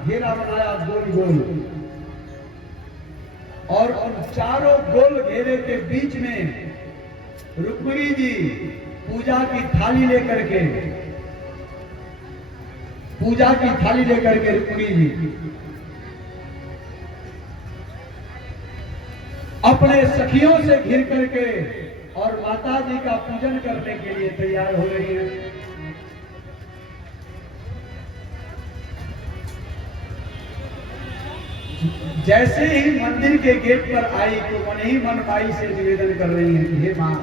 घेरा बनाया गोल गोल, और उन चारों गोल घेरे के बीच में रुक्मिणी जी पूजा की थाली लेकर के रुक्मिणी जी अपने सखियों से घिर करके और माता जी का पूजन करने के लिए तैयार हो रही हैं। जैसे ही मंदिर के गेट पर आई तो मन ही मन माई से निवेदन कर रही हैं कि हे मां,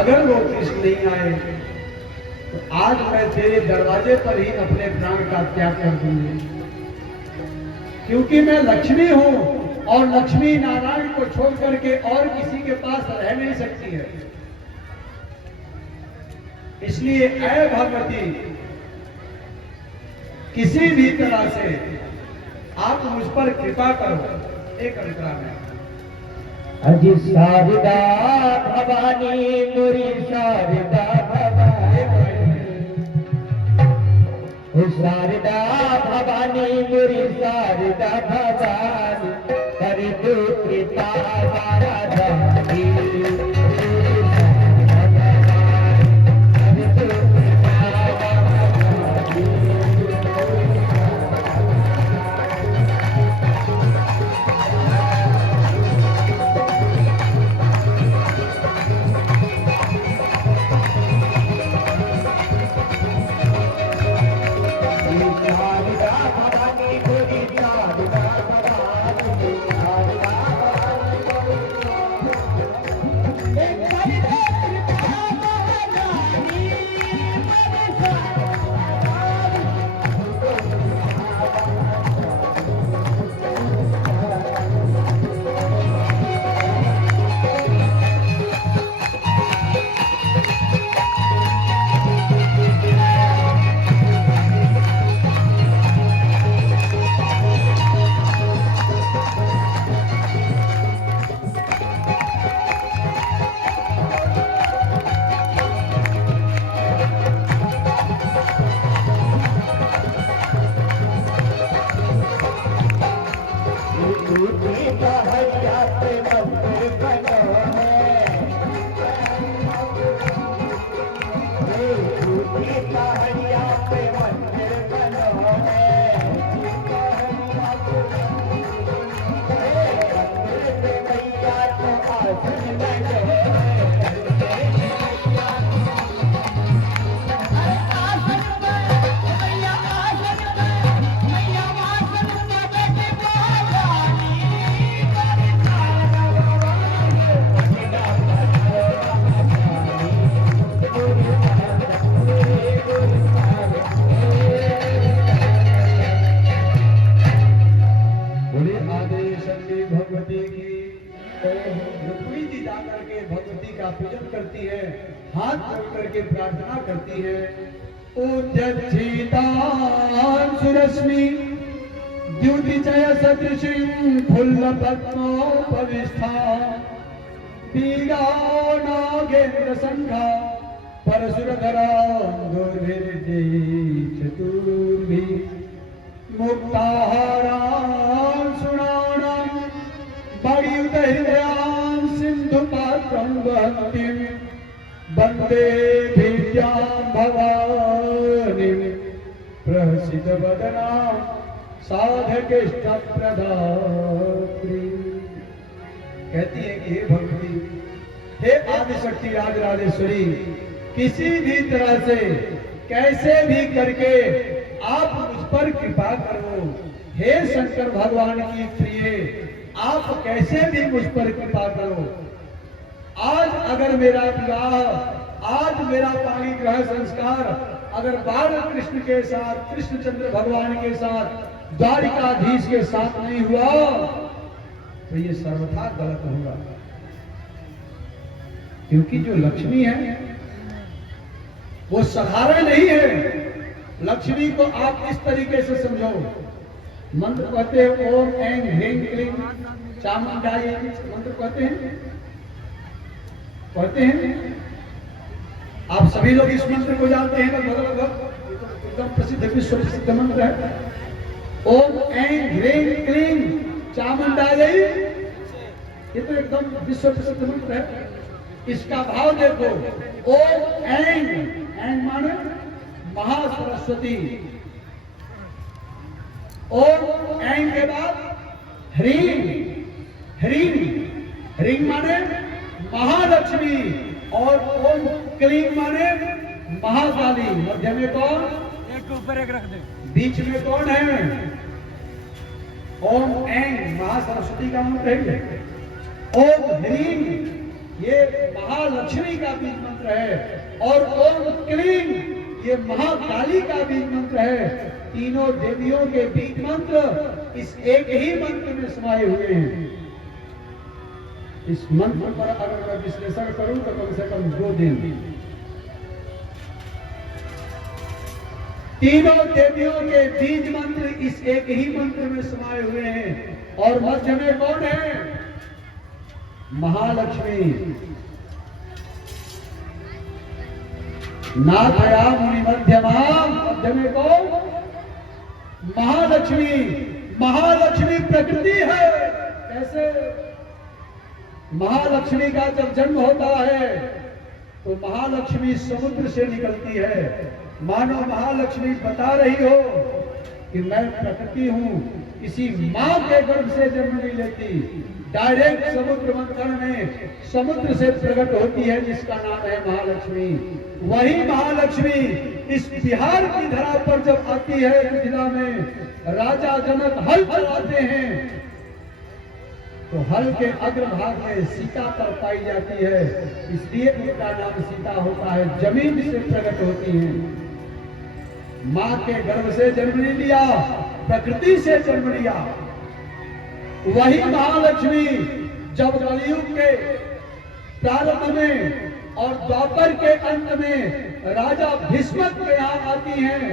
अगर वो कृष्ण नहीं आए तो आज मैं तेरे दरवाजे पर ही अपने प्राण का त्याग कर दूंगी, क्योंकि मैं लक्ष्मी हूं और लक्ष्मी नारायण को छोड़ करके और किसी के पास रह नहीं सकती है। इसलिए ऐ भगवती, किसी भी तरह से आप मुझ पर कृपा करो। एक अंतरा में अजी शारदा भवानी मुरी शारदा भवानी, शारदा भवानी मुरी शारदा भवानी, कर दो कृपा वरदानी। पूजन करती है, हाथ जोड़ करके प्रार्थना करती है। उद्यच्छितां सुरश्मि द्युतिजय सदृशीं फुल्लपद्मोपविष्ठा, पीडा नागेन्द्र संघा परशुरधरा चतुर्भिः, मुक्ताहारां सुराणां बड़ियुतहृदयां सिन्धुपात्रं वहन्तीं, वन्दे विद्यां भवानीं प्रहसितवदनां साधकेष्टप्रदात्री। कहती है कि हे भगवती, हे आदिशक्ति राज राजेश्वरी, किसी भी तरह से कैसे भी करके आप मुझ पर कृपा करो। हे शंकर भगवान की प्रिय, आप कैसे भी मुझ पर कृपा करो। आज अगर मेरा विवाह, आज मेरा पाणी ग्रह संस्कार अगर बाल कृष्ण के साथ, कृष्णचंद्र भगवान के साथ, द्वारिकाधीश के साथ नहीं हुआ तो ये सर्वथा गलत होगा। क्योंकि जो लक्ष्मी है वो साधारण नहीं है। लक्ष्मी को आप इस तरीके से समझो, मंत्र कहते हैं ओम ऐं ह्रीं क्लीं चामुंडाय, मंत्र कहते हैं आप सभी लोग इस मंत्र को जानते हैं लगभग। एकदम प्रसिद्ध विश्व प्रसिद्ध मंत्र है। ओम ऐं ह्रीं क्लीं चामुंडायै, ये तो एकदम विश्व प्रसिद्ध मंत्र है। इसका भाव देखो, ओम ऐं, ऐं माने महासरस्वती, ओम ऐं के बाद ह्रीं, ह्रीं, ह्रीं माने महालक्ष्मी, और ओम क्लीं माने महाकाली। मध्य में कौन? एक के ऊपर एक रख दे। बीच में कौन है? ओम ऐं महासरस्वती का मंत्र है। ओम ह्रीं ये महालक्ष्मी का बीज मंत्र है, और ओम क्लीं ये महाकाली का बीज मंत्र है। तीनों देवियों के बीज मंत्र इस एक ही मंत्र में समाये हुए हैं। इस मंत्र पर अगर मैं विश्लेषण करूं तो कम से कम 2 दिन। तीनों देवियों के बीज मंत्र इस एक ही मंत्र में समाये हुए हैं। और मध्य में कौन है? महालक्ष्मी। नाथया मुनि मध्यमा, मध्य में कौन? महालक्ष्मी। महालक्ष्मी प्रकृति है। कैसे? महालक्ष्मी का जब जन्म होता है तो महालक्ष्मी समुद्र से निकलती है। मानो महालक्ष्मी बता रही हो कि मैं प्रकृति हूं, किसी मां के गर्भ से जन्म नहीं लेती, डायरेक्ट समुद्र मंथन में समुद्र से प्रकट होती है, जिसका नाम है महालक्ष्मी। वही महालक्ष्मी इस बिहार की धरा पर जब आती है, मिथिला में राजा जनक हल चलाते हैं तो हल के अग्रभाग में सीता पर पाई जाती है, इसलिए उनका नाम सीता होता है। जमीन से प्रकट होती है, मां के गर्भ से जन्म नहीं लिया, प्रकृति से जन्म लिया। वही महालक्ष्मी जब कलयुग के प्रारंभ में और द्वापर के अंत में राजा भीष्मक के यहाँ आती हैं,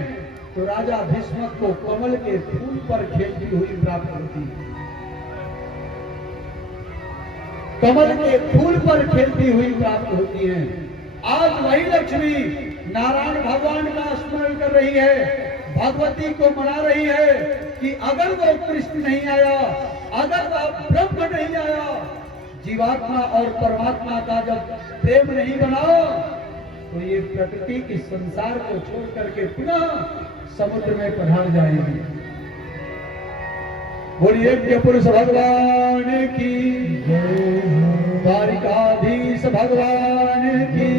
तो राजा भीष्मक को कमल के फूल पर खेलती हुई प्राप्त होती है। कमल के फूल पर खेलती हुई प्राप्त होती हैं। आज वही लक्ष्मी नारायण भगवान का स्मरण कर रही है, भगवती को मना रही है कि अगर वो कृष्ण नहीं आया, अगर वह ब्रह्म नहीं आया, जीवात्मा और परमात्मा का जब प्रेम नहीं बना तो ये प्रकृति इस संसार को छोड़ करके पुनः समुद्र में पधार जाएगी। बोलिए यज्ञ पुरुष भगवान की, द्वारिकाधीश भगवान की,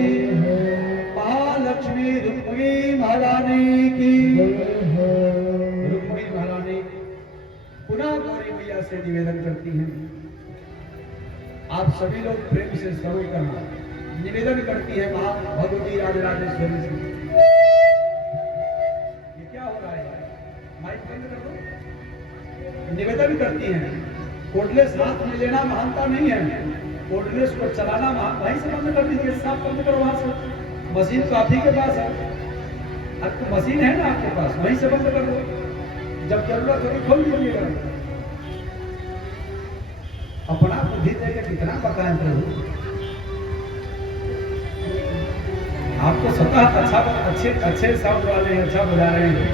महालक्ष्मी रुक्मिणी महारानी की। रुक्मिणी महारानी पुनः गौरी मैया से निवेदन करती हैं, आप सभी लोग प्रेम से श्रवण करना। निवेदन करती है महा भगवती राजराजेश्वरी से। ये क्या हो रहा है? माइक बंद कर दो। निवेदन करती हैं, कोडलेस हाथ में लेना महानता नहीं है, कोडलेस को चलाना महान। वहीं से बंद कर दीजिए, साफ बंद करो वहां से। मशीन तो आप ही के पास है, आपको मशीन है ना आपके पास, वहीं से बंद कर दो। जब जरूरत होगी खोल दीजिएगा। अपना बुद्धि देकर कितना बताएं प्रभु, आपको स्वतः अच्छे साउंड वाले अच्छा बजा रहे हैं।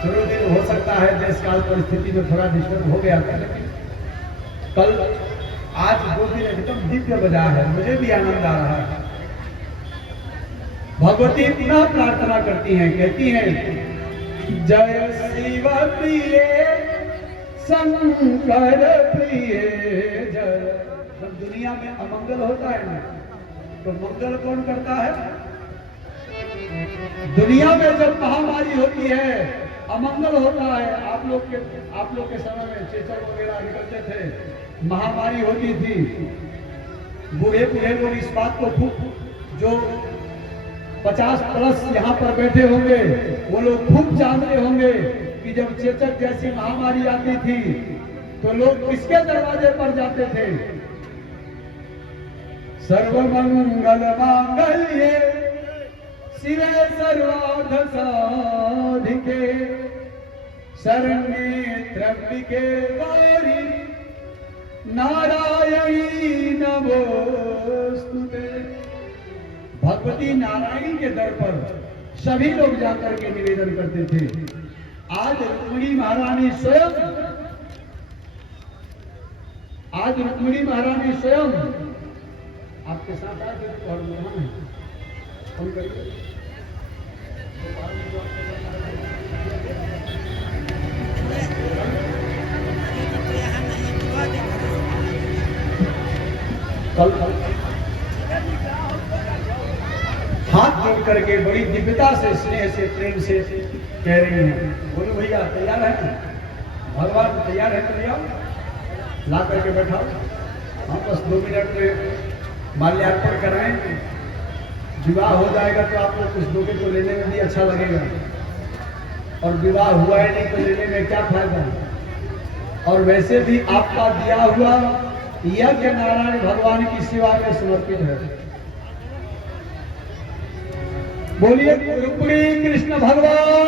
शुरू दिन हो सकता है देश काल परिस्थिति में थोड़ा डिस्टर्ब हो गया था, लेकिन कल आज 2 दिन एकदम दिव्य बजा है, मुझे भी आनंद आ रहा है। भगवती पुनः प्रार्थना करती हैं, कहती हैं जय शिव प्रिय शंकर प्रिय जय। जब दुनिया में अमंगल होता है ना, तो मंगल कौन करता है? दुनिया में जब महामारी होती है, अमंगल होता है। आप लोग के समय में चेचक वगैरह निकलते थे, महामारी होती थी। बूढ़े लोग इस बात को खूब, जो 50+ यहाँ पर बैठे होंगे, वो लोग खूब जानते होंगे कि जब चेचक जैसी महामारी आती थी तो लोग किसके दरवाजे पर जाते थे? सर्वमंगल मांगल्ये शिवे सर्वार्थ साधिके शरण्ये त्र्यंबिके गौरी नारायणी नमोस्तुते। भगवती नारायणी के दर पर सभी लोग जाकर के निवेदन करते थे। आज रुक्मिणी महारानी स्वयं आपके साथ आज और मेहमान हैं। फोन करिए। कल हाथ जोड़ करके बड़ी दिव्यता से, स्नेह से, प्रेम से कह रही हैं, बोलो भैया तैयार है, भगवान तैयार है, तो आओ ला करके बैठाओ। हाँ बस 2 मिनट में माल्यार्पण कराएं, विवाह हो जाएगा तो आप लोग कुछ दोगे तो लेने में भी अच्छा लगेगा, और विवाह हुआ है नहीं तो लेने में क्या फायदा। और वैसे भी आपका दिया हुआ यज्ञ नारायण भगवान की सेवा में समर्पित है। बोलिए रुक्मिणी कृष्ण भगवान।